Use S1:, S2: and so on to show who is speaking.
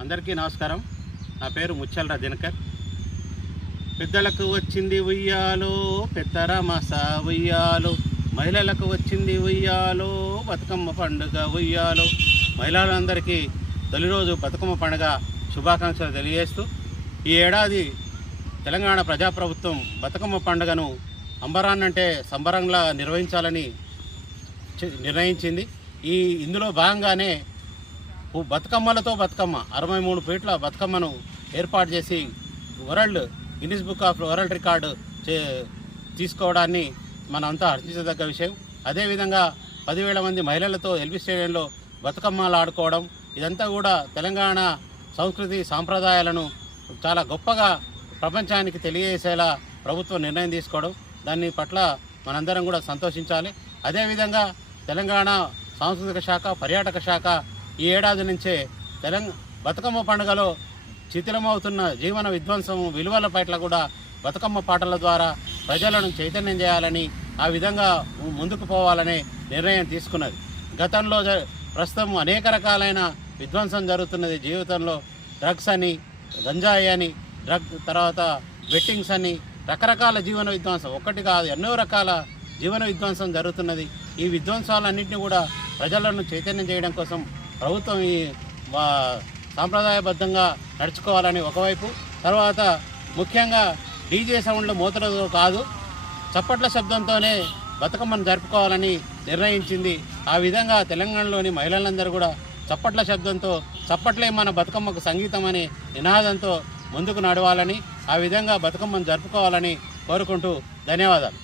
S1: అందరికీ నమస్కారం. నా పేరు ముచ్చల్రా దినకర్. పెద్దలకు వచ్చింది ఉయ్యాలో పెద్దరమస ఉయ్యాలో. మహిళలకు వచ్చింది ఉయ్యాలో బతుకమ్మ పండుగ ఉయ్యాలో. మహిళలందరికీ తొలి రోజు బతుకమ్మ పండుగ శుభాకాంక్షలు తెలియజేస్తూ ఈ ఏడాది తెలంగాణ ప్రజాప్రభుత్వం బతుకమ్మ పండుగను అంబరాన్నంటే సంబరంగా నిర్వహించాలని నిర్ణయించింది. ఈ ఇందులో భాగంగానే బతుకమ్మలతో బతుకమ్మ. అరవై మూడు ఫీట్ల బతుకమ్మను ఏర్పాటు చేసి world Guinness book of world record చే తీసుకోవడాన్ని మనంతా హర్షించదగ్గ విషయం. అదేవిధంగా పదివేల మంది మహిళలతో ఎల్బీ స్టేడియంలో బతుకమ్మలు ఆడుకోవడం ఇదంతా కూడా తెలంగాణ సంస్కృతి సాంప్రదాయాలను చాలా గొప్పగా ప్రపంచానికి తెలియజేసేలా ప్రభుత్వం నిర్ణయం తీసుకోవడం దాని పట్ల మనందరం కూడా సంతోషించాలి. అదేవిధంగా తెలంగాణ సాంస్కృతిక శాఖ పర్యాటక శాఖ ఈ ఏడాది నుంచే తెలంగాణ బతుకమ్మ పండుగలో శిథిలమవుతున్న జీవన విధ్వంసం విలువల పట్ల కూడా బతుకమ్మ పాటల ద్వారా ప్రజలను చైతన్యం చేయాలని ఆ విధంగా ముందుకు పోవాలనే నిర్ణయం తీసుకున్నది. గతంలో జ- ప్రస్తుతం అనేక రకాలైన విధ్వంసం జరుగుతున్నది. జీవితంలో డ్రగ్స్ అని గంజాయి అని డ్రగ్ తర్వాత బెట్టింగ్స్ అని రకరకాల జీవన విధ్వంసం ఒక్కటి కాదు ఎన్నో రకాల జీవన విధ్వంసం జరుగుతున్నది. ఈ విధ్వంసాలన్నింటినీ కూడా ప్రజలను చైతన్యం చేయడం కోసం ప్రభుత్వం ఈ సాంప్రదాయబద్ధంగా నడుచుకోవాలని ఒకవైపు తర్వాత ముఖ్యంగా డీజే సౌండ్లు మూతలతో కాదు చప్పట్ల శబ్దంతోనే బతుకమ్మను జరుపుకోవాలని నిర్ణయించింది. ఆ విధంగా తెలంగాణలోని మహిళలందరూ కూడా చప్పట్ల శబ్దంతో చప్పట్లే మన బతుకమ్మకు సంగీతం అనే నినాదంతో ముందుకు నడవాలని ఆ విధంగా బతుకమ్మను జరుపుకోవాలని కోరుకుంటూ ధన్యవాదాలు.